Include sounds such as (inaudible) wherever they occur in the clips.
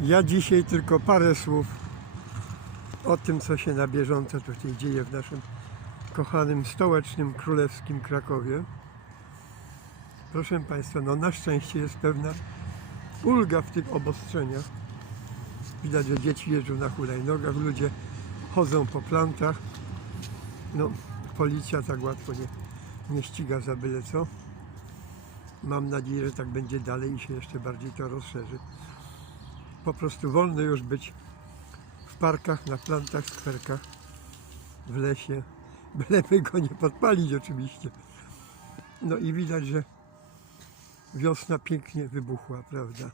Ja dzisiaj tylko parę słów o tym, co się na bieżąco tutaj dzieje w naszym kochanym stołecznym królewskim Krakowie. Proszę Państwa, no na szczęście jest pewna ulga w tych obostrzeniach. Widać, że dzieci jeżdżą na hulajnogach, ludzie chodzą po plantach. No, policja tak łatwo nie, nie ściga za byle co. Mam nadzieję, że tak będzie dalej i się jeszcze bardziej to rozszerzy. Po prostu wolno już być w parkach, na plantach, skwerkach, w lesie, (laughs) byleby go nie podpalić oczywiście. No i widać, że wiosna pięknie wybuchła, prawda?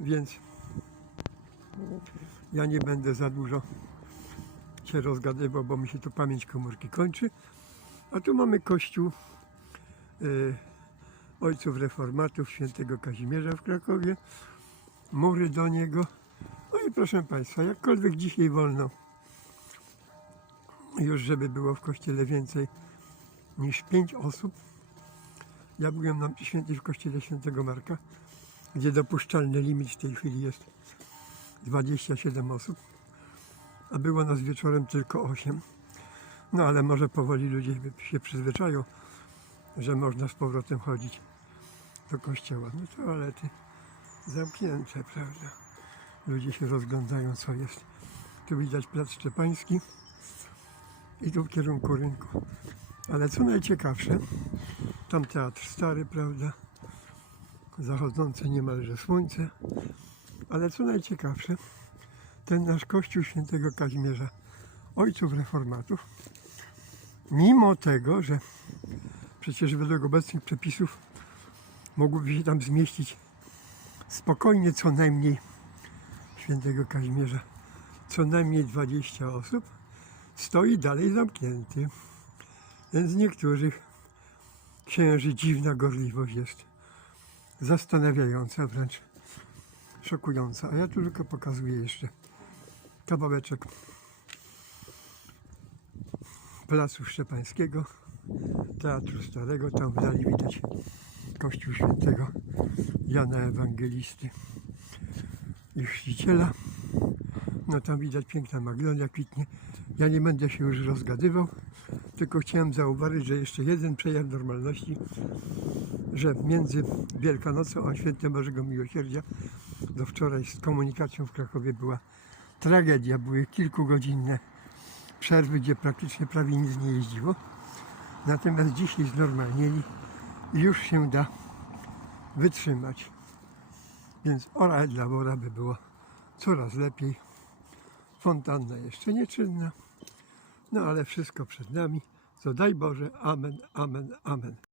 Więc ja nie będę za dużo się rozgadywał, bo mi się tu pamięć komórki kończy. A tu mamy kościół y, ojców reformatów świętego Kazimierza w Krakowie, mury do niego. No i proszę Państwa, jakkolwiek dzisiaj wolno, już żeby było w kościele więcej niż pięć osób. Ja byłem na świętej w kościele świętego Marka, gdzie dopuszczalny limit w tej chwili jest 27 osób, a było nas wieczorem tylko 8. No ale może powoli ludzie się przyzwyczają, że można z powrotem chodzić do kościoła. No toalety zamknięte, prawda? Ludzie się rozglądają, co jest. Tu widać plac Szczepański i tu w kierunku rynku. Ale co najciekawsze, tam teatr stary, prawda? Zachodzące niemalże słońce. Ale co najciekawsze, ten nasz kościół świętego Kazimierza, ojców reformatów, mimo tego, że przecież według obecnych przepisów mogłoby się tam zmieścić spokojnie co najmniej świętego Kazimierza, co najmniej 20 osób, stoi dalej zamknięty. Więc niektórych księży dziwna gorliwość jest zastanawiająca, wręcz szokująca. A ja tu tylko pokazuję jeszcze kawałeczek Placu Szczepańskiego, Teatru Starego. Tam w dali widać Kościół Świętego Jana Ewangelisty i Chrzciciela. No tam widać piękna magnolia kwitnie. Ja nie będę się już rozgadywał, tylko chciałem zauważyć, że jeszcze jeden przejaw normalności, że między Wielkanocą a Świętem Bożego Miłosierdzia do wczoraj z komunikacją w Krakowie była tragedia. Były kilkugodzinne przerwy, gdzie praktycznie prawie nic nie jeździło. Natomiast dzisiaj znormalnieli i już się da wytrzymać. Więc ora dla wora by było coraz lepiej. Fontanna jeszcze nieczynna, no ale wszystko przed nami. Co daj Boże, amen, amen, amen.